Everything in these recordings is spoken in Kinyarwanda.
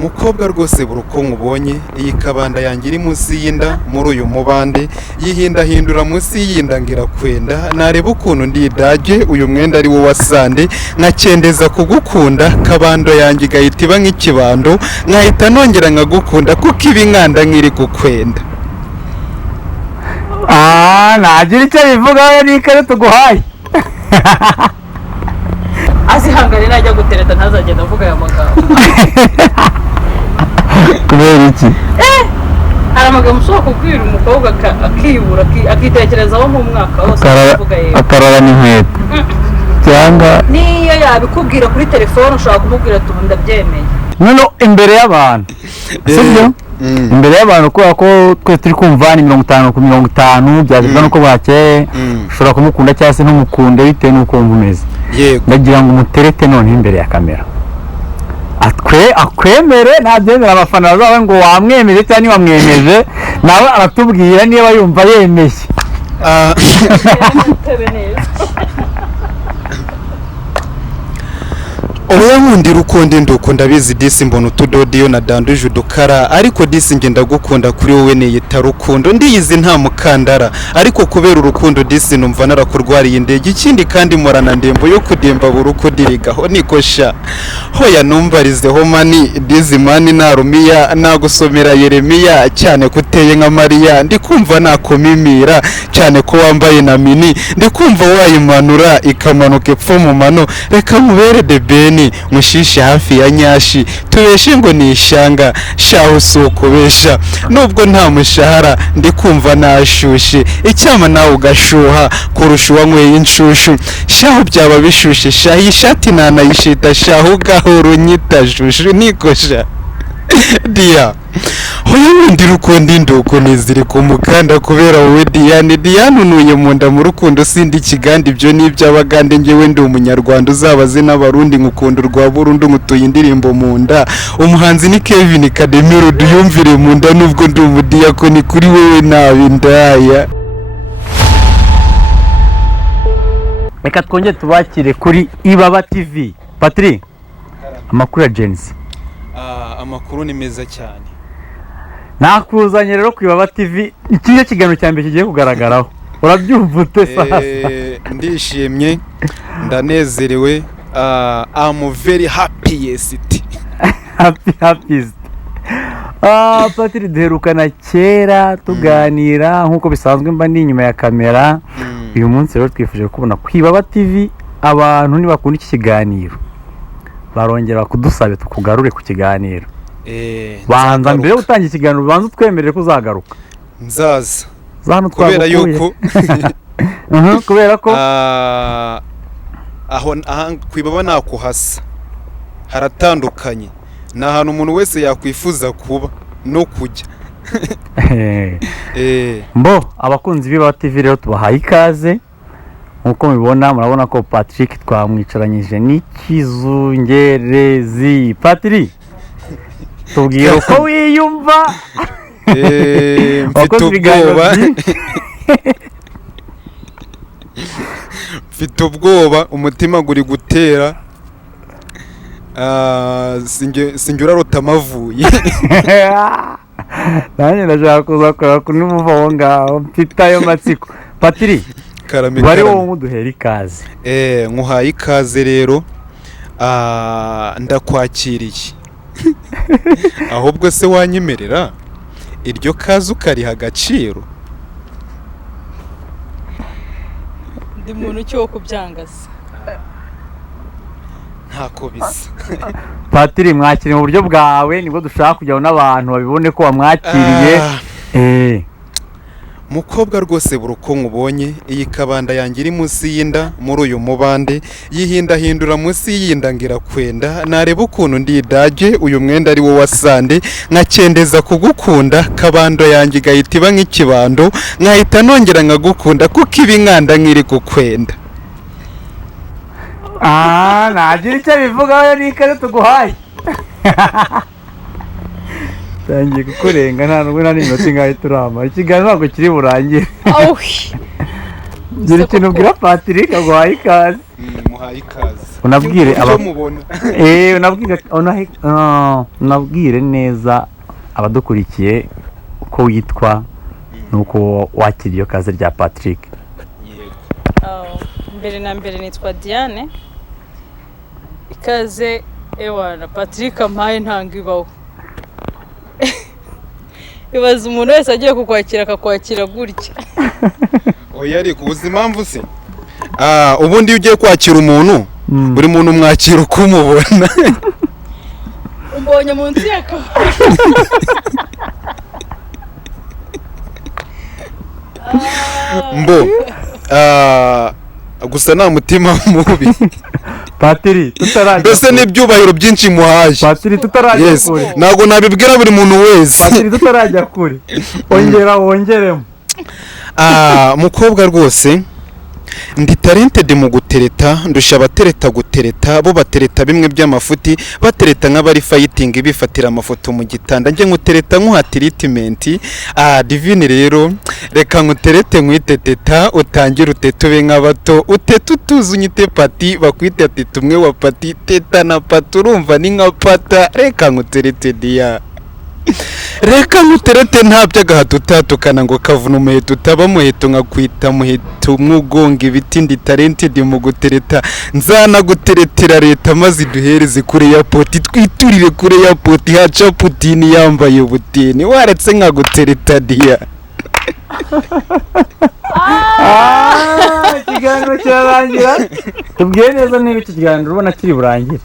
mukobwa rwose buri uko nkubonye iyi kabanda yanjye iri munsi y'inda muri uyu mubande yihindahindura munsi y'inda ngira kwenda nareba ukuntu ndidage uyu mwenda ari wo wasande nkakendeza kugukunda kabando yanjye igahita iba nk'ikibando nkahita nongera nkagukunda kuko ibi nkanda nkiri kukwenda. nagira icyo bivugaho n'ikare tuguhaye. azihangane najya gutereta ntazagenda avuga aya magambo. kubera iki? hari amagambo ushobora kubwira umukobwa akiyubura akitekerezaho mu mwaka wose avuga yewe akarara n'inkweto cyangwa niyo yabikubwira kuri telefone ushobora kumubwira ati ubu ndabyemeye none imbere y'abantu sibyo imbere y'abantu kubera ko twe turi kumva ni 50 ku 50 byagirwa nuko bwakeye ushobora kumukunda cyangwa se ntumukunde bitewe n'uko wumva umeze. Ndagira ngo umuterete none imbere ya kamera akwemere ntabyemera abafana bazawe ngo wamwemeje cyangwa niwamwemeje nawe aratubwira niba yumva yemeye. Oya nkundira ukonde ndukunda bizi disi mbona utudodiyo na danduje udukara ariko disi nge ndagukunda kuri wowe niyita rukundo ndiyizi nta mukandara ariko kubera urukundo disi numva narakurwariye indege ikindi kandi morana ndembo yo kudemba buruko dirigaho nikosha hoya numbarizeho mani dizi mani narumiya nagusomera Yeremiya cyane kuteye nka Mariya ndikumva nakomimira cyane ko wambaye na mini ndikumva wayimanura ikamanuka epfo mu mano reka mubere de beni mushishe hafi ya nyashi tubeshe ngo ni ishanga shaho sukubesha nubwo nta mushahara ndikumva nashushe icyama nawe ugashuha kurusha wanyweye inshushu shaho byaba bishushe shaho ishati nanayishita shaho gahoro nyita shushu nikosha Dia hoya wundi rukundo induko niziri ku mukanda kubera wowe Diane unuye mu nda mu rukundo sindi kigandi ibyo n'iby'abagande ngewe ndi umunyarwanda uzabaze n'abarundi ngukunda rwa Burundi ngutuye indirimbo mu nda umuhanzi ni Kevin Kademiro duyumvire mu nda nubwo ndi umudiyakoni kuri wowe nabi ndaya. Reka twongere tubakire kuri Ibaba TV. Patrick amakuru ya Jensi. Amakuru ni meza cyane. Nakuzanye rero ku Ibaba TV ikinyo kiganiro cyambere kigiye kugaragaraho. Urabyumva ute sasa? Ndishimye ndanezerewe I'm very happiest. Happiest. Patrick duherukana kera tuganira nkuko bisanzwe mba ndi inyuma ya kamera. Uyu munsi rero twifuje kubona ku Ibaba TV abantu nibakunda iki kiganiro barongera kudusabe tukugarure ku kiganiro. Banza mbere utangiye ikiganiro banza utwemerere ko uzagaruka. Nzaza kubera yuko kubera ko aho kwibaba nakuhasa haratandukanye na ahantu umuntu wese yakwifuza kuba no kujya. Mbo abakunzi b'Ibaba TV rero tubahaye ikaze nkuko mubibona murabona ko Patrick twamwicaranyije n'ikizungerezi. Patrick tubwire uko wiyumva. Mfite ubwoba mfite ubwoba umutima guri gutera sinjye urarota amavuye. nanjye ndashaka kuzakora kuri muvaho ngaho mfite ayo matsiko. Patrick bari wowe muduhera ikaze. Nkuhaye ikaze rero ndakwakiriye. Ahubwo se wanyemerera iryo kazi ukariha agaciro? ndi muntu cyo kubyangaza ntako bisa. Patrick mwakiriye mu buryo bwawe nibwo dushaka kujyaho n'abantu babibone ko wamwakiriye. Mukobwa rwose buri uko nkubonye iyi kabanda yanjye iri munsi y'inda muri uyu mubande yihindahindura munsi y'inda ngira kwenda nareba ukuntu ndidage uyu mwenda ari wo wasande nkakendeza kugukunda kabando yanjye igahita iba nk'ikibando nkahita nongera nkagukunda kuko ibi nkanda nkiri kukwenda. nagira icyo bivugaho n'ikare tuguhaye. tangiye kukurenga nta nubwo nta n'iminota ingahe turama ikiganiro ntabwo kiri burangire. gira ikintu ubwira Patrick aguhaye ikaze. Muhaye ikaze. unabwire icyo mubona. unabwire neza abadukurikiye uko witwa nuko wakira iyo kaze rya Patrick. Mbere na mbere nitwa Diane, ikaze ewana Patrick ampaye ntango ibaho. Ibaza umuntu wese agiye kukwakira akakwakira gutya. Oya ariko uzi impamvu se ubundi iyo ugiye kwakira umuntu buri muntu mwakira uko umubona. Umbonye munsi yako. Mbo gusa nta mutima mubi. Patiri tutarajya mbese n'ibyubahiro byinshi muhaye. Patiri tutarajya kure. Ntabwo nabibwira buri muntu wese. Patiri tutarajya kure. Wongeremo. Mukobwa rwose ndi talented mu gutereta, ndusha abatereta gutereta, bo batereta bimwe by'amafuti, batereta nk'abari fighting bifatira amafoto mu gitanda, nje ngutereta nkuha treatment. Divine rero reka nguterete nkwiteteta, utangira utetube nk'abato, utete utuzunyite pati, bakwite ati tumwe wa pati, teta na pati, urumva ni nka pata, reka nguterete dia. Reka nguterete nta by'agahato utatukana ngo kavuna umuheto utaba muheto nkakwita muheto mwugonga ibiti. Ndi talented mu gutereta, nzana guteretera leta maze duhereze kure ya poti, twiturire kure ya poti, haca Putini yambaye ubutini, waretse nkagutereta dia. Ikiganiro kirarangira. Tubwiye neza niba iki kiganiro ubona kiri burangire.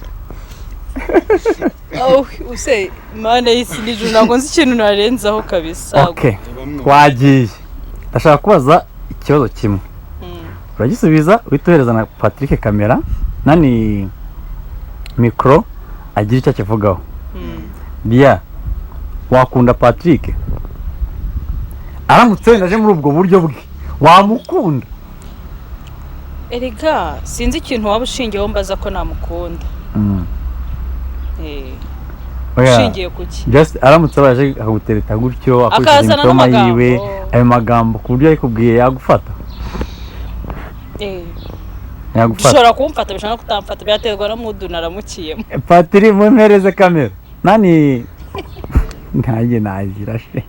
Use mana y'isi n'ijuru ntabwo nzi ikintu narenzaho kabisa. Okay, twagiye. Ndashaka kubaza ikibazo kimwe. Uragisubiza uhita na Patrick kamera nani micro agira icyo akivugaho. Dia wakunda Patrick? Aramutse wendaje muri ubwo buryo bwe wamukunda? Erega sinzi ikintu waba ushingiyeho mbaza ko namukunda. Ushingiye kuki? Just aramutse baje akagutereta gutyo akoresheje imitoma yiwe, ayo magambo ku buryo arikubwiye yagufata? Yagufata. Ushobora kumfata bishaka kutamfata byaterwa no mudu naramukiyemo. Patiri mumpereze kamera. Nani ntaje nazirashe.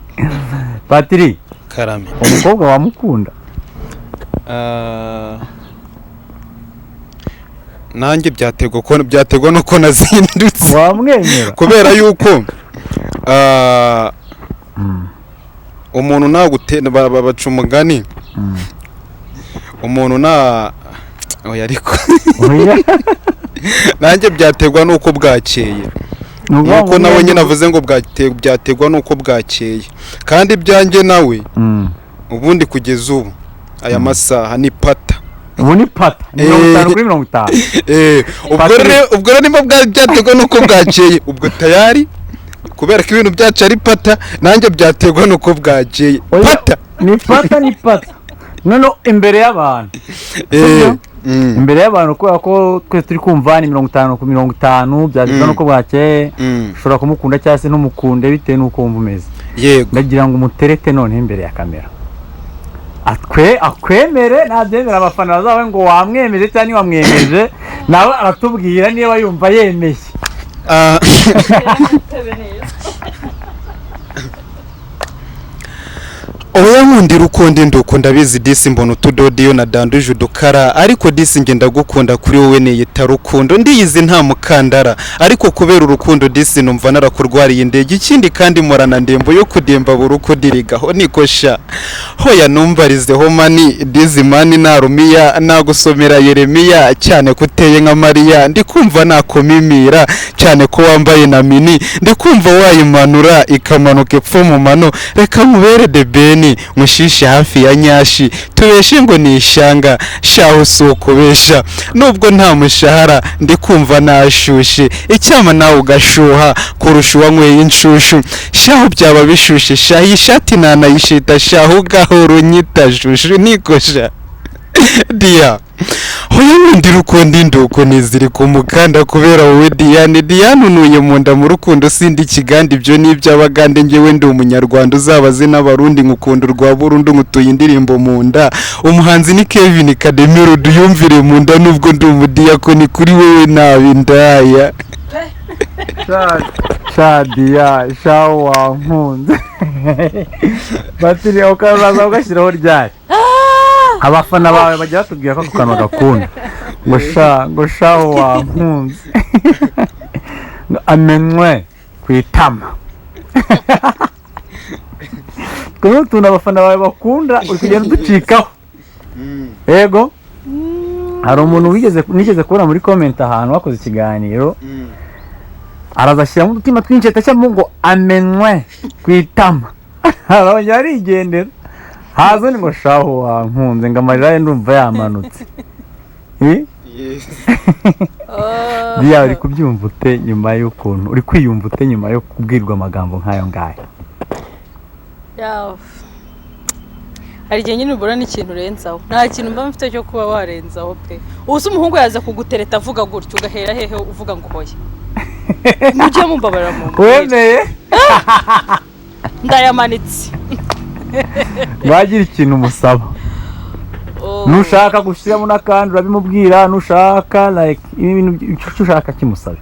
Patiri karame. Umukobwa wamukunda? Nanjye byategwa nuko nazindutse. Wamwemera? Kubera yuko umuntu nagutenda babaca umugani. Umuntu oya ariko nanjye byategwa nuko bwakeye. Nuko nawe nyine navuze ngo byategwa nuko bwakeye. Kandi ibyanjye nawe ubundi kugeza ubu aya masaha ni pata. Ubu ni pata 50 kuri 50. Ubwo rero nimba byategwa nuko bwakeye, ubwo tayari kubera ko ibintu byacu ari pata, nanjye byategwa nuko bwakeye. Pata ni pata. None imbere y'abantu. Imbere y'abantu ko twe turi kumva ni 50 ku 50 byategwa nuko bwakeye. Ushobora kumukunda cyangwa se ntumukunde bitewe nuko wumva umeze. Yego. Ndagira ngo umuterete none imbere ya kamera. Akwemere nabyemera abafana bazawe ngo wamwemeje cyangwa niwamwemeje nawe aratubwira niba yumva yemeye. Oya nkundira ukonde ndukunda bizi disi mbona utudodiyo na danduje udukara, ariko disi nge ndagukunda kuri wowe niyita rukundo, ndiyizi nta mukandara, ariko kubera urukundo disi numva narakurwariye indege, ikindi kandi morana ndembo yo kudemba buruko dirigaho nikosha hoya numbarizeho mani dizi mani narumiya nagusomera Yeremiya cyane kuteye nka Mariya, ndikumva nakomimira cyane ko wambaye na mini, ndikumva wayimanura ikamanuka epfo mu mano, reka mubere de beni mushishe hafi ya nyashi, tubeshe ngo ni ishyanga shaho sukubesha, nubwo nta mushahara ndikumva nashushe, icyama nawe ugashuha kurusha uwanyweye inshushu, shaho byaba bishushe shaho ishati nanayishita shaho gahoro nyita shushu nikosha. Dia hoya wundi rukundo induko niziri ku mukanda kubera wowe Diane unuye mu nda mu rukundo sindi kigandi ibyo n'iby'abagande ngewe ndi umunyarwanda uzabaze n'abarundi ngukunda rwa burundu ngutuye indirimbo mu nda umuhanzi ni Kevin Kademiro duyumvire mu nda nubwo ndi umudiyakoni kuri wewe nabi ndaya Shadia shawa nkunze batiri ukazaza ugashyiraho ryari abafana bawe bajya batubwira ko kukanwa gakunda ngo shawa nkunze amenwe kwitama kuno tuna abafana bawe bakunda uri kugenda ducikaho yego hari umuntu nigeze kubona muri comment ahantu bakoze ikiganiro arazashyiramo udutima twinshi atacyamo ngo amenwe kwitama arongera arigendera hazo ni ngo shaho wankunze ngo amarira ye ndumva yamanutse Dia uri kubyumva ute nyuma y'ukuntu uri kwiyumva ute nyuma yo kubwirwa amagambo nk'ayo ngayo hari igihe nyine ubura n'ikintu urenzaho nta kintu mba mfite cyo kuba warenzaho pe ubu se umuhungu yaza kugutereta avuga gutyo ugahera hehe uvuga ngo hoya mujye mumbabarira mu wemeye ndayamanitse wagira ikintu umusaba nushaka gushyiramo n'akandi urabimubwira nushaka like ibintu icyo ushaka kimusabe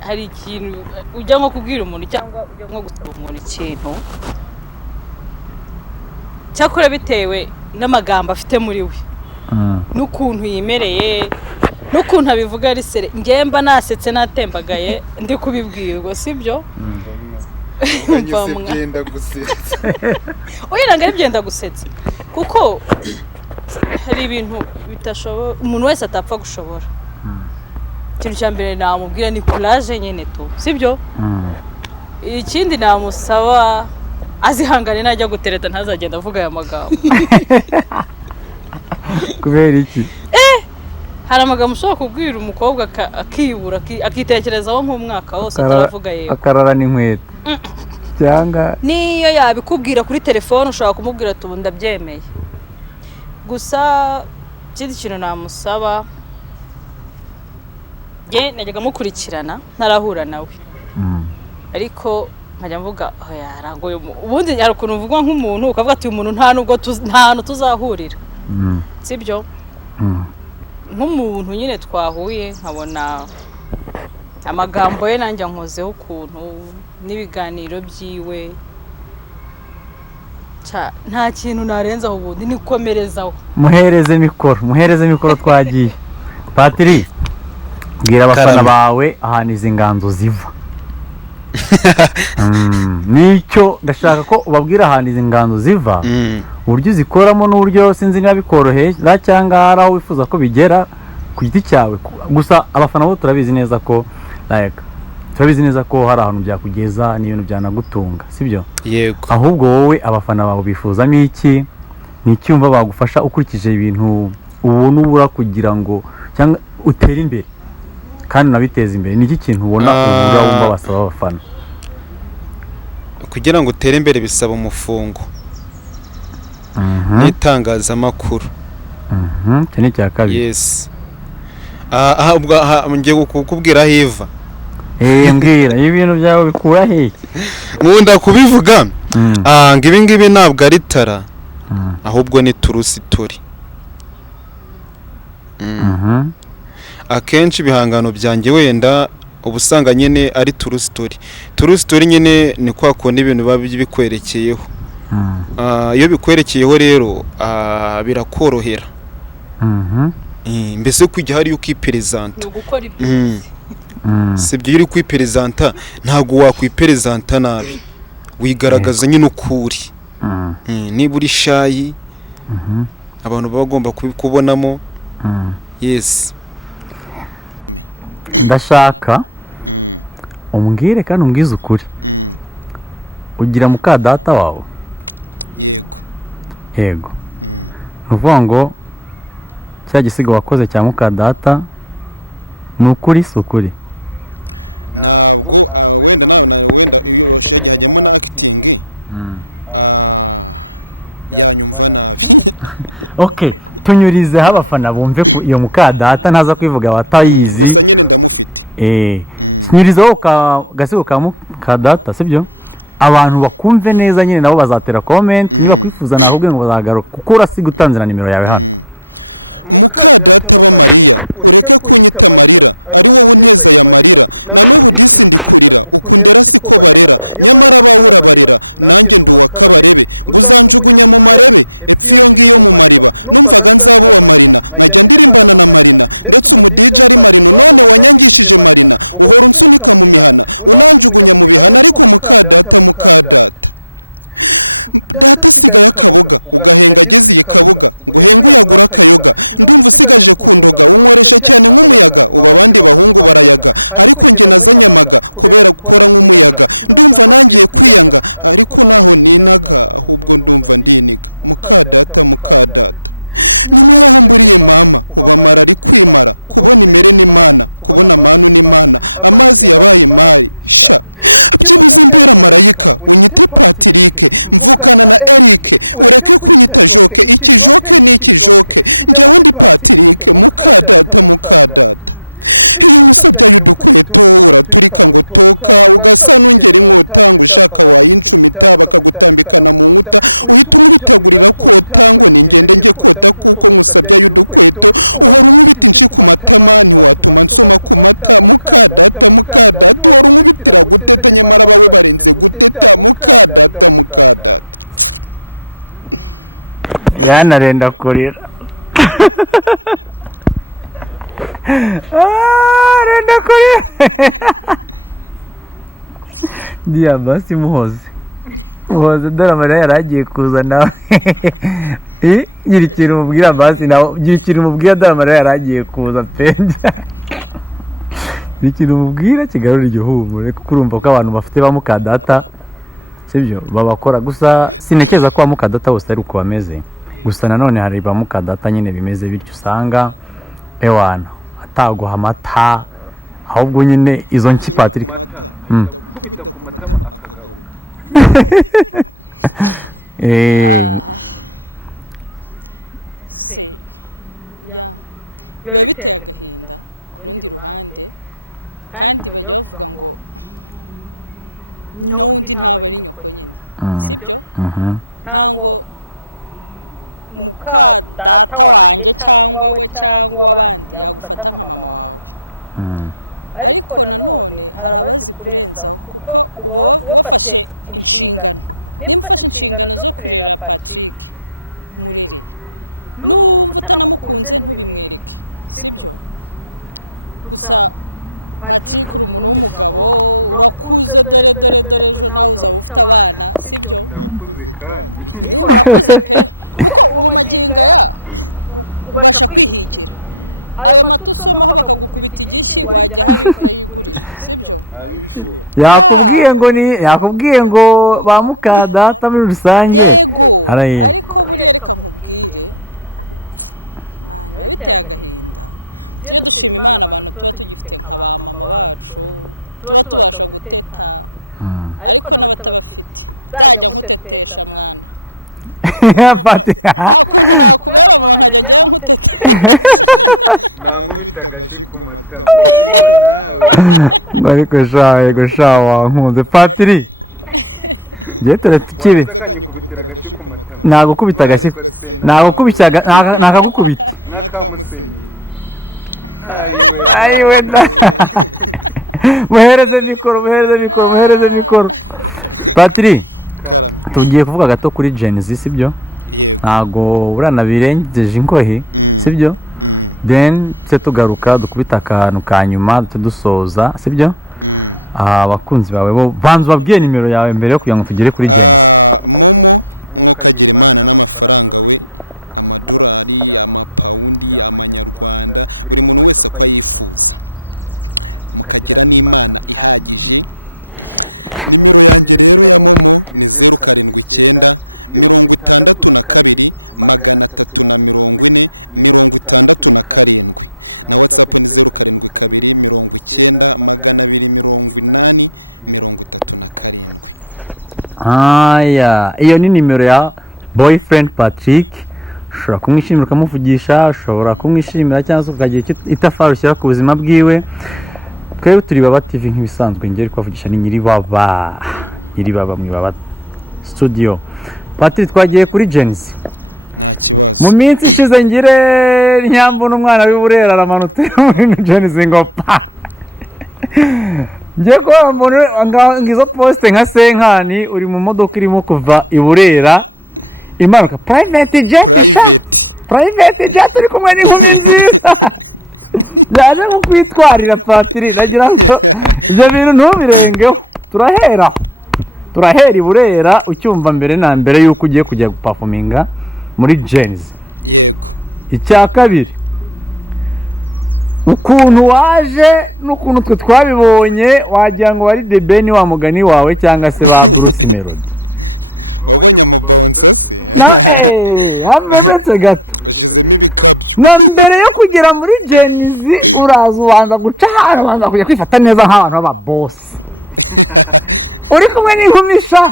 hari ikintu ujya nko kubwira umuntu cyangwa ujya nko gusaba umuntu ikintu cyakora bitewe n'amagambo afite muri we n'ukuntu yimereye n'ukuntu abivuga ari sere ngemba nasetse natembagaye ndi kubibwirwa sibyo byenda gusetsa oyiranga ari byenda gusetsa kuko hari ibintu bitashobora umuntu wese atapfa gushobora ikintu cya mbere namubwira ni courage nyine tu sibyo ikindi namusaba azihangane najya gutereta ntazagenda avuga aya magambo kubera iki hari amagambo ushobora kubwira umukobwa akibura akitekerezaho nk'umwaka wose ataravuga yewe akarara n'inkweto cyangwa niyo yabikubwira kuri telefone ushobora kumubwira ati ubu ndabyemeye gusa ikindi kintu namusaba najyaga mukurikirana ntarahura nawe ariko nkajya mvuga yarangoye ubundi hari ukuntu uvugwa nk'umuntu ukavuga ati uyu muntu nta hantu tuzahurira sibyo nk'umuntu nyine twahuye nkabona amagambo ye nanjye nkozeho ukuntu n'ibiganiro byiwe nta kintu narenzaho ubundi nikomerezaho muhereze mikoro twagiye Patiri bwira abafana bawe ahantu izi nganzo ziva nicyo ndashaka ko ubabwira ahantu izi nganzo ziva uburyo uzikoramo n'uburyo sinzi niba bikoroheye cyangwa hari aho wifuza ko bigera ku giti cyawe gusa abafana bo turabizi neza ko hari ahantu byakugeza n'ibintu byanagutunga sibyo yego ahubwo wowe abafana bawe bifuzamo iki ni icyumva bagufasha ukurikije ibintu ubona ubura kugira ngo cyangwa utere imbere kandi unabiteza imbere ni iki kintu ubona ubura wumva basaba abafana kugira ngo utere imbere bisaba umufungo n'itangazamakuru cyane cya kabiri yes ngiye kukubwira hiva mbwira ibintu byawe bikura hehe nkunda kubivuga ngo ibi ngibi ntabwo ari tara ahubwo ni turusi turi akenshi ibihangano byanjye wenda uba usanga nyine ari turusi turi nyine ni kwa kundi ibintu biba bikwerekeyeho iyo bikwerekeyeho rero birakorohera mbese kujya hariyo ukiperezanta si ibyo uri kwiperezanta ntabwo wakwiperezanta nabi wigaragaza nyine ukuri niba uri shayi abantu baba bagomba kubonamo yesi ndashaka umbwire kandi umbwize ukuri ugira muka data wawe yego ni ukuvuga ngo cya gisigo wakoze cya muka data ni ukuri si ukuri ntabwo wenda iyo hajyamo na akitingi yanyumva nabi. okay tunyurizeho abafana bumve ko iyo mukadata ntaza kwivuga batayizi gusa nyine ndamufite. tunyurizeho gasigo ka mukadata sibyo abantu bakumve neza nyine nabo bazatera comment niba kwifuza nahubwe ngo bazagaruka kuko urasiga utanzira nimero yawe hano. Mukadata ba Mariya ureke kunyita Marira ari wowe unteza ya Marira na n'ubu disi ndikurira ukundera siko barera nyamara bawura barera nanjye nduwa kabarebe ngo uzanjugunya mu marebe epfo iyo ngiyo mu mariba numvaga nzaba wa Marina nkajya ndirimbana na Marina ndetse umudije ari Marino none wanyangishije Marina uhora unsunika mu mihana unanjugunya mu bihana ariko mukadata data sigaye akaboga ugahenga ageze iyi kabuga ngo uhenga uyagura akayoga ndumva usigaje kundoga unkoresha cyane nk'umuyaga uba abandi bahungu barayaga ariko njye nazanyamaga kubera gukora nk'umuyaga ndumva nangiye kwiyanga ariko naho ninaga ahubwo ndumva ndiniga mukadata nyuma yaho mburiye mama ubamara ari kwimara kubona imere n'Imana kubona manu n'Imana amazi yabaye mari sha byibuze mbera marayika unyite Patrick mvukana na Eric ureke kunyita Joke iki Joke ni iki Joke njyewe ndi Patrick mukadata iyo musabya y'udukweto uraturika ngo toka ugasa nungera inkota ngo ushaka wayincumita bakagutambikana mu nkuta uhita umubitagurira kota ngo ningende nge kota kuko musabya y'udukweto uhora umubita inshi ku matama ntiwatuma nsoma ku mata mukadata uhora umubitira guteta nyamara bawe barenze guteta mukadata yana renda kurira renda kurira ndiya basi muhoze dore amarira yaragiye kuza nawe gira ikintu umubwira basi nawe gira ikintu umubwira dore amarira yaragiye kuza penja gira ikintu umubwira kigarura igihumure kuko urumva ko abantu bafite ba mukadata sibyo babakora gusa sinekeza ko ba mukadata bose ari uko bameze gusa nanone hari ba mukadata nyine bimeze bityo usanga ewana ataguha amata ahubwo nyine izo nki Patrick kubita ku matama akagaruka se ya biba biteye agahinda ku rundi ruhande kandi bajya bavuga ngo nyina wundi ntaba ari nyoko nyine sibyo ntango mukadata wanjye cyangwa we cyangwa abandi yagufata nka mama wawe ariko nanone hari abazi kurenzaho kuko uba wafashe inshingano nimba ufashe inshingano zo kurera Patrick murere n'uwumva utanamukunze ntubimwereke sibyo gusa Patrick uri umuntu w'umugabo urakuze dore ejo nawe uzaba ufite abana sibyo urakuze pe kuko ubu maginga ubasha kwihigira ayo mata usomaho bakagukubita igishyi wajya hari ukayigurira sibyo yakubwiye ngo ba mukadata muri rusange yego ariko buriya reka nkubwire biba biteye agahinda tujye dushima Imana abantu tuba tugifite nka ba mama bacu tuba tubasha guteta ariko n'abatabafite nzajya nkutetesha mwana nta kuntu nakubera mama nkajya njyewe nkutetesha nkubita agashi ku matama ariko nawe ariko shawe wankunze Patrick Yetere tukibitse akanyukubitira agashi ku matama nagukubita agashi nagukubita nakagukubita nakamusenye ayiwe muhereze mikoro Patrick karame tugiye kuvuga gato kuri Gen Z sibyo yego ntago uranabirengeje ingohe sibyo then tugaruka dukubita akantu ka nyuma dusoza sibyo abakunzi bawe bo banza babwiye nimero yawe mbere yo kugira ngo tugere kuri momo mwokagira Imana n'amafaranga we amadolari amapawundi amanyarwanda buri muntu wese ko yifuza mukagira n'Imana ihagije. Nimero yanjye rero ya momo ni 079 62 340 67 na WhatsApp ni 072 90 280 37. Aya iyo ni nimero ya boyfriend Patrick ushobora kumwishimira ukamuvugisha, ushobora kumwishimira cyangwa se ukagira itafari ushyira ku buzima bwiwe. Twebwe turi Baba TV nk'ibisanzwe, ngeri kwavugisha ni Nyiribaba mu Baba studio. Patrick, twagiye kuri Genesis. nta kibazo. Mu minsi ishize ngire nyambona umwana w'Iburera aramanutse muri Genesis ngo pa ngiye ko mbona ngizo poste nka Senkani uri mu modoka irimo kuva Iburera imanuka private jet turi kumwe n'inkumi nziza yaje mu kwitwarira Patrick, nagira ngo ibyo bintu ntubirengeho. turahera Iburera ucyumva mbere na mbere yuko ugiye kujya guperforminga muri Genesis. Yego. Icya kabiri, ukuntu waje n'ukuntu twe twabibonye wagira ngo wari The Ben wa mugani wawe cyangwa se ba Bruce Melody. Wabonye amabounce se? Hamwe gato. Ushizemo ibikabyo. Na mbere yo kugera muri Genesis uraza ubanza guca ahantu, ubanza kujya kwifata neza nk'abantu b'aba boss. Uri kumwe n'inkumisha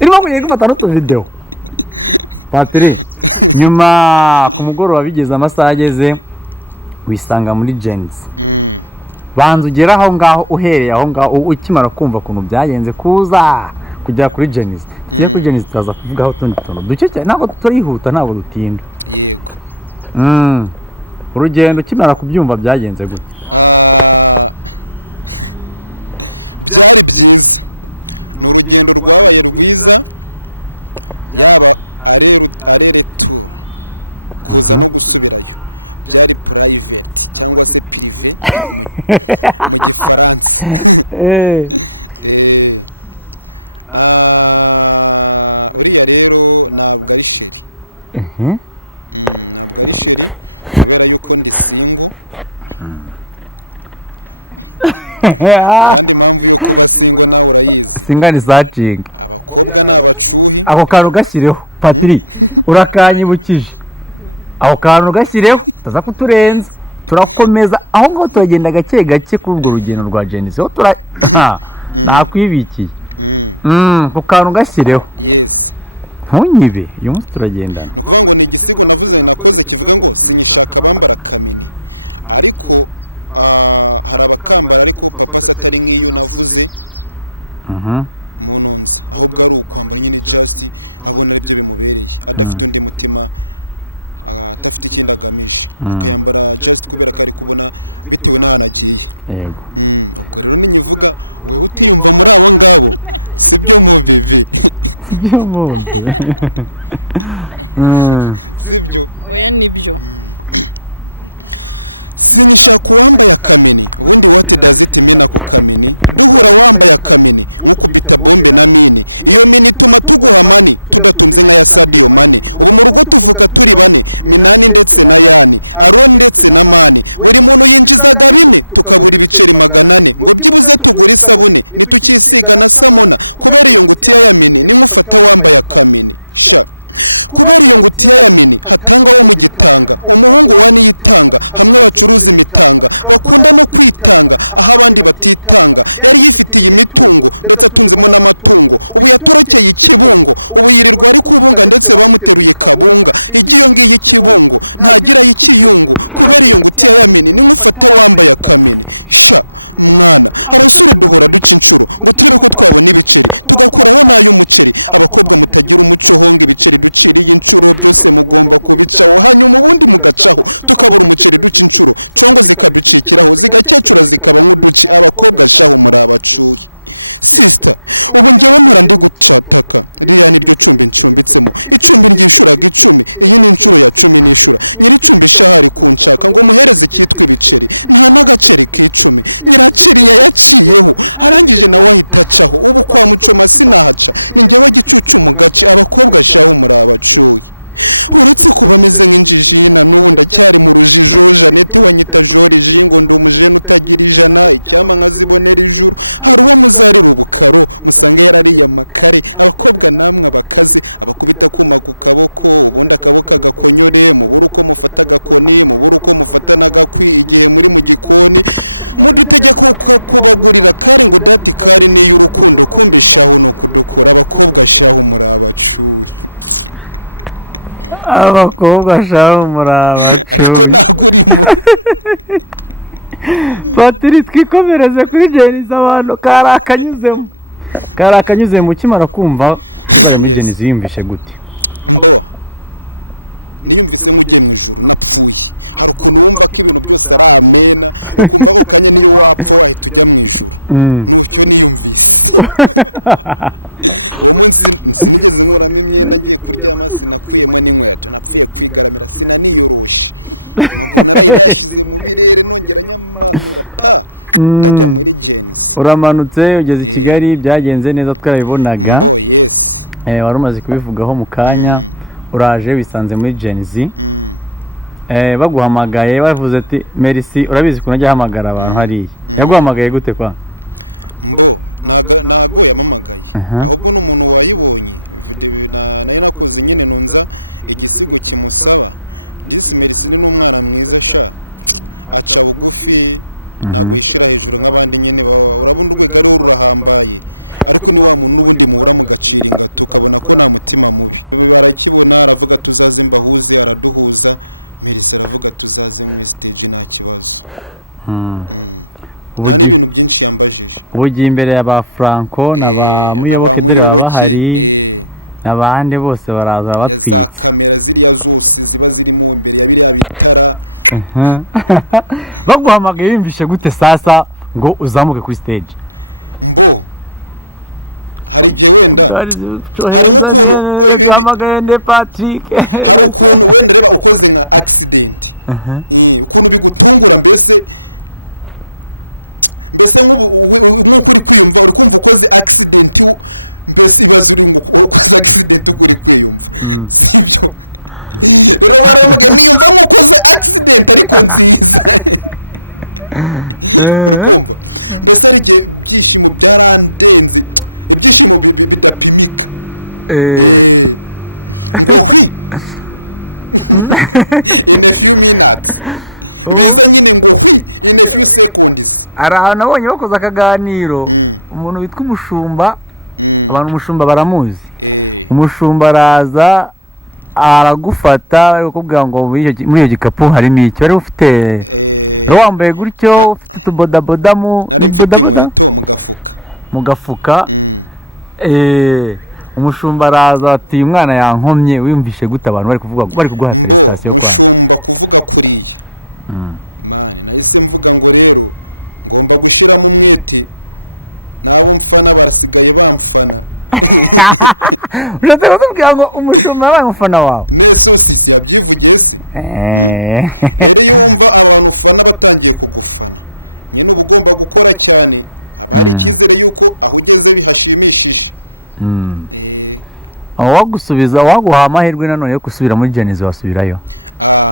irimo kujya gufata n'utu video. Patrick, nyuma ku mugoroba bigeze amasaha ageze wisanga muri Genesis. Banza ugera aho ngaho, uhereye aho ngaho ukimara kumva ukuntu byagenze kuza kujya kuri Genesis. Iyo kuri Genesis turaza kuvugaho tundi tuntu duke cyane, ntabwo turihuta, ntabwo dutinda. Yego. Urugendo ukimara kubyumva byagenze gute? Byari byiza, ni urugendo rwabaye rwiza, yaba arere tour kuza no gusubirayo byari private cyangwa se privé mu gifaransa. Uriya rero ntabwo ari sheri. Ntabwo ari sheri kubera yuko ndi single. Kandi impamvu yo kuba single nawe urayizi. Singani searching. Abakobwa n'abacuhi. Ako kantu gashyireho Patrick, urakanyibukije. Ako kantu gashyireho taza kuturenza. Turakomeza aho ngo turagenda gake gake kuri urwo rugendo rwa Genesis. Nakwibikiye. Ku kantu gashyireho. Yes. Ntunyibe, uyu munsi turagendana. No kuvuga ngo ni igisigo navuze nakoze kivuga ngo sinyishaka bambara kamini. Ariko hari abakambara ariko papa satari nk'iyo navuze. Munonza ahubwo ari ukwambara nyine just abona ari byo bimubereye, adafite undi mutima, atafite ikindi agamije, akayambara just kubera ko ari kubona bitewe n'ahantu agiye. Yego. Ubwo rero ninyivuga wewe utiyumva muri abo ngabo sibyo mu bivi. Sibyo. Oya nibyo. Sinishaka uwambaye akamini. Ubundi what does it mean ako kamini? Duhura wambaye akamini nk'ukubita bombe na mini. Iyo mini tuma tuguha mani tudatunze nka ya Sadio Mane. Ubu mu rugo tuvuka turi bane, Minani ndetse na Yani, Aron ndetse na Mani. Buri muntu yinjizaga bine tukabura ibiceri 400 ngo byibuze tugura isabune nitukisiga na samona. Kubera iyo ngutiya ya mini nimufata wambaye akamini. Sha kubera iyo ngutiya ya mini hatanga wo mu gitanga, umuhungu wani yitanga, hamwe bacuruza imitanga bakunda no kwitanga aho abandi batitanga. Yari yifitiye imitungo ndetse atunzemo n'amatungo, ubu yatorokeye ikibungo, ubu yirirwa ari kubunga ndetse bamuteruye kabunga. Igiyo ngiye ikibungo ntagira y'ikiyungu, kubera iyo ngutiya ya mini nimufata wambaye akamini. Sha mwana, abasore duhora duca inshuro ngo turebe ko twabona ibiceri tugakuraho nayo umuceri. Abakobwa mutagira umuco honga ibiceri duciriye inshuro byose mugomba kubicaho, hanyuma ubundi mugacaho tukabura umuceri duca inshuro, congo zikaducikiraho zigakecura zikaba nk'uduci. Abakobwa shaho muri abacuye. Sister, ubu njyewe mpora ndi gucataka riya niryo cumbi ncumbitsemo, icumbi ryishuraga 10, iyi ni inshuro ya 10 nishura. Nyiri cumbi shahari kunshaka ngo muhereze kitwa ibiceri, nta n'agaceri k'10 nyiraciriye yaciyeho arangije nawe ahitacaho. Ubu kwa mucoma sinahaca ni njyewe gicucu mu gace. Abakobwa shaho muri abacuye. Uretse kuba ameze nk'injiji na n'ubu ndacyari mu rujijo. Janete wanyita Joriji ngo ndi umujene utagira ijana, icyama nkazibonera ijuru. Hari uwo muzarira ubukaro musange yarariye amakare. Abakobwa namwe abakaze abakubita kuma ku kaboko, ubundi akaboko agakonyore, mubura uko mufata agakoni, mubura uko mufata n'agakwi. Igihe muri mu gikoni mudutegeka kubagurira kare ngo dati kare ni y'urukundo, kumbe shaho no kudukura. Abakobwa shaho muri abacuye. abakobwa shaka umuraba ariko ntabwo urimo. Patiri twikomereze kuri Jenizi abantu kari akanyuzemo ukimara kumva Jenizi yiyumvishe gute? Mbo niyumvise nk'ugiye mu ijuru napfuye. Hari ukuntu wumva ko ibintu byose ari amena, ukumva ko kanya niyo wapfa wahita ujya mu ijuru. Nucyo niyumvise. Uwo munsi sinigeze nkuramo imyenda ngiye kuryama, sinakuyemo n'inkweto, napfuye kwigaramira, sinaniyoroshe. Amaguru narayine yashize mu birere nongera nyamanura pa ndajya muri Jenizi. Uramanutse ugeze i Kigali byagenze neza twarabibonaga. Mbo yes. Wari umaze kubivugaho mu kanya. Uraje wisanze muri Jenizi. Baguhamagaye bavuze ati Merci, urabizi ko najya hamagara abantu hariya. Yaguhamagaye gute kwa? Mbo nago yamamagaye. Ahubwo n'umuntu wayibonye nayo nakoze nyine nunza igisigo kimusaba. Disi Merci ni n'umwana mwiza sha. Aca bugufi nago yishira hejuru nk'abandi nyine urabunda urwego ari rurahambaye. Ariko ni wa muntu n'ubundi muhura mu gaciringa tukabona ko nta mutima mubi. Barakibona aravuga tuzaze mbahuze, araduhuza. Merci aravuga tuzaze mu stage nta kibazo. Nta n'ibintu byinshi yambajije. Ubugiye imbere y'aba Franco n'abamuyoboke n'abandi bose baraza batwitse. Za kamera ziriya zose ziba zirimo imbere ya biriya bitara. Baguhamagaye yumvishe gute sasa ngo uzamuke kuri stage? Mbo hari igihe wenda hari nk'ukuntu hari ukuntu wenda reba ukoze nka accident, ukuntu bigutungura mbese nk'uko uri kwiyumva, uri kumva ukoze accident, mbese ibaze uri ukoze accident uko uri kwiyumva, sibyo? Rero baramubwiye niyumva nk'ukoze accident ariko nziza. Uri kumva mbese ari igihe byishimo byarandenze, ibyishimo bidapimika. Ngo hwi in a few minutes biza nyine ngo hwi in a few seconds. Ari ahantu nabonye bakoze akaganiro, umuntu witwa umushumba, abantu umushumba baramuzi. Umushumba araza aragufata bakubwira ngo muri iyo gikapu harimo iki, wari ufite wambaye gutyo, ufite utubodaboda nari mfite inkweto mu gafuka. Umushumba araza ati umwana yankomye, wiyumvishe gute abantu bari kuvuga bari kuguha? Mbo mushumba kuvuga kuriya mane nahise mvuga ngo rero ngomba gushiramo umwete, nabo mfana barasigaye bamfana. Uretse kutubwira ngo umushumba wawe umufana wawe neso sisi yabyivugiye se. Rero iyo wumva abantu ufana batangiye kugufana nyine uba ugomba gukora cyane, abari icyizere yuko aho ugeze bihashimishije. Wagusubiza waguha amahirwe nanone yo gusubira muri Jenizi wasubirayo?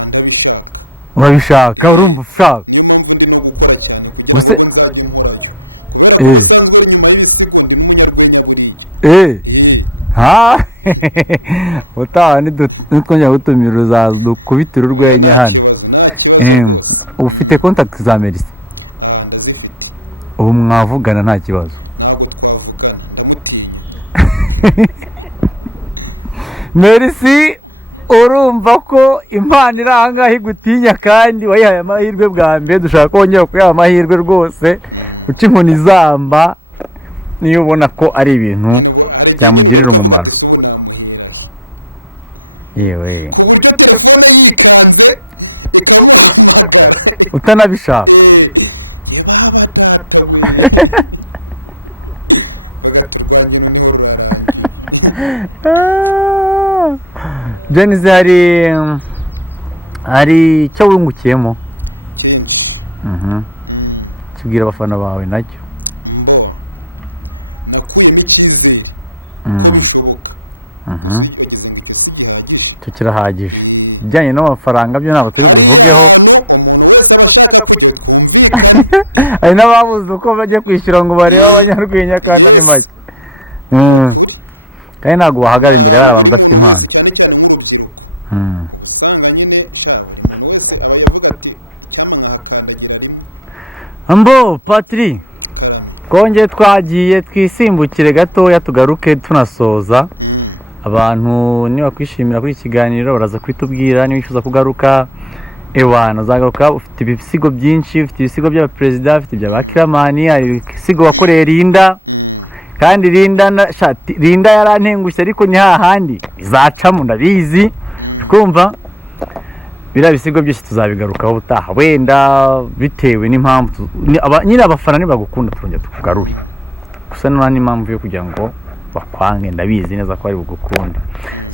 Ndabishaka. Urabishaka? Urumva ushaka? Niyo mpamvu ndi no gukora cyane kugira ngo ubwo nzajye mporayo, kubera ko ubusanzwe ari nyuma y'ibisigo ndi n'umunyarwenya buriya. Utaha nitwongera gutumira uzaza dukubitira urwenya. Nta kibazo rwose. Ufite contact za Merci? Ndazifite. Ubu mwavugana nta kibazo? Ntabwo twavugana, ndamutinya. Merci, urumva ko impano iri aha ngaha igutinya kandi wayihaye amahirwe bwa mbere, dushaka kongera kuyaha amahirwe rwose, uca inkoni izamba, niyo ubona ko ari ibintu hari igihe nyine ureba ukavuga ati si ubu namuhera he, ku buryo telefone yikanze ikamuhamagara utanabishaka. ye baba data we bagaturwanye noneho rurarangiye. Jenizi hari icyo wungukiyemo cyinshi. kibwira abafana bawe nacyo? Mbo nakuyemo icyizere ko bishoboka, gusa ugeze ngo icyo si gihagije. Kirahagije bijyanye n'amafaranga byo ntabwo hariya hantu umuntu wese aba ashaka kujya twumvikane. Hari n'ababuze uko bajya kwishyura ngo barebe abanyarwenya kandi ukuri kandi ntabwo bahagararira buri muntu wese, cyane cyane nk'urubyiruko. Ubu usanga nyine buri muntu wese aba yavuga ati icyama nkahakandagira rimwe. Mbo Patri Karame twongeye twagiye twisimbukire gatoya tugaruke tunasoza. abantu niba kwishimira kuri iki kiganiro baraza kwitubwira niba wifuza kugaruka ewana uzagaruka ufite ibisigo byinshi, ufite ibisigo by'abaperezida, ufite ibya bakiramani, hari ibisigo wakoreye Linda kandi Linda yarantengushye ariko ni hahandi bizacamo ndabizi kumva biriya bisigo byose tuzabigarukaho ubutaha wenda bitewe n'impamvu nyine abafana nibagukunda turongera tukugarura gusa nta n'impamvu yo kugira ngo bakwange ndabizi neza ko ari bugukunda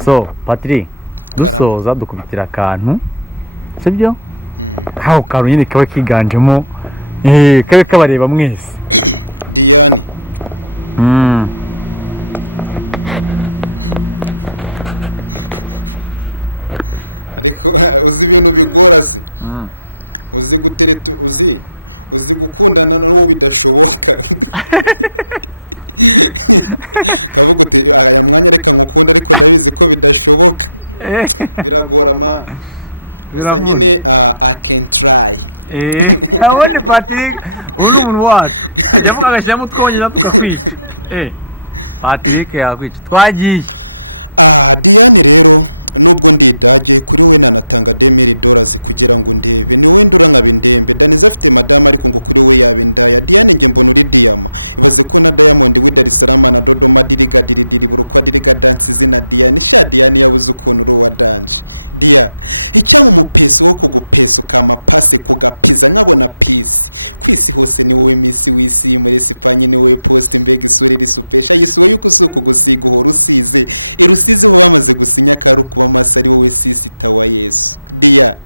so Patrick dusoza dukubitira akantu sibyo aho kantu nyine kaba kiganjemo kabe kabareba mwese Diane ariko uzi ibintu bigora se uzi gutereta uzi gukundana n'uwo bidashoboka kavuga uti aya mwanya reka ngukunda ariko ndabizi ko bidashoboka biragora man gusa nyine I can try abone Patrick uri umuntu wacu yavuga agashyiramo twongera tukakwica Patrick yakwica twagiye Diane rero nubwo ndidage kuri we nanatanga $10 kugira ngo ndebe ni we ndura nka bindembe Daniza afite madama ariko ngo kuri we yabindaya Diane nge mbona uri Diama ibaze ko na Diamond we Dar es Salaam na Dodoma diriga burukwa diriga dance zina Diane sha Diane yabuze ukuntu uri wa danje Dia icyamu mupeso wo kugupesa ukamapase kugapiza nkabona peace kwisi hose ni wowe misi wisi muri Espagne ni wowe post mbega isuri risupesha yisuwe yuko usuko gusiga uhora usize irusize ho bamaze gusinya karuku Masari wowe sisita wa Yesu Dia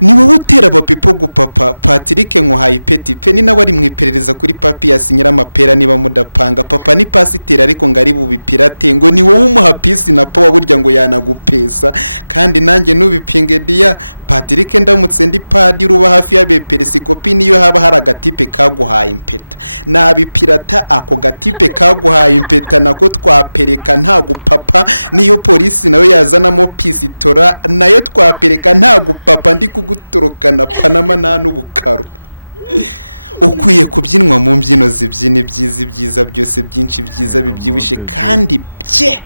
ni wowe utera abapipo gupapa Patrick nkuhaye peti peni nawe ari mwiperereza kuri papi yasinyira amapera niba mudapanga papa ni pasiteri ariko ngari bubipirate ngo ni wowe umuha pisi na power burya ngo yanagupesa kandi nanjye nubipinge Dia Patrick ndamutse ndi padi ruba hafi ya beperesikopi niyo haba hari agatipe kaguhaye impeta nabipirata ako gatipe kaguhaye impeta nako twapereka nta gupapa niyo polisi nawe yazanamo pisitora nayo twapereka nta gupapa ndi kugutorokana Panama nta n'ubukaro ukwiye kubyinwa mu mbyino zibyina ibyiza byose byinshi byiza bibyibushye kandi bye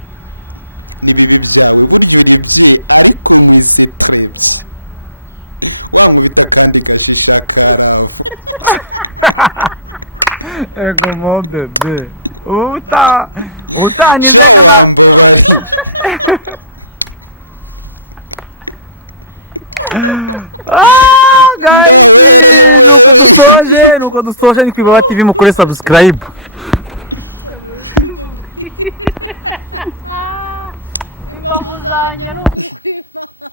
ni bibi byawe buryo uri bye ariko mwise trebye wankubita kandi gashisha karafu ego mo bebe ni shawambo bari ndawereye wewe nuko dusoje ni kwibaba TV mukore subscribe imbavu zanjye n'ukuri kw'Imana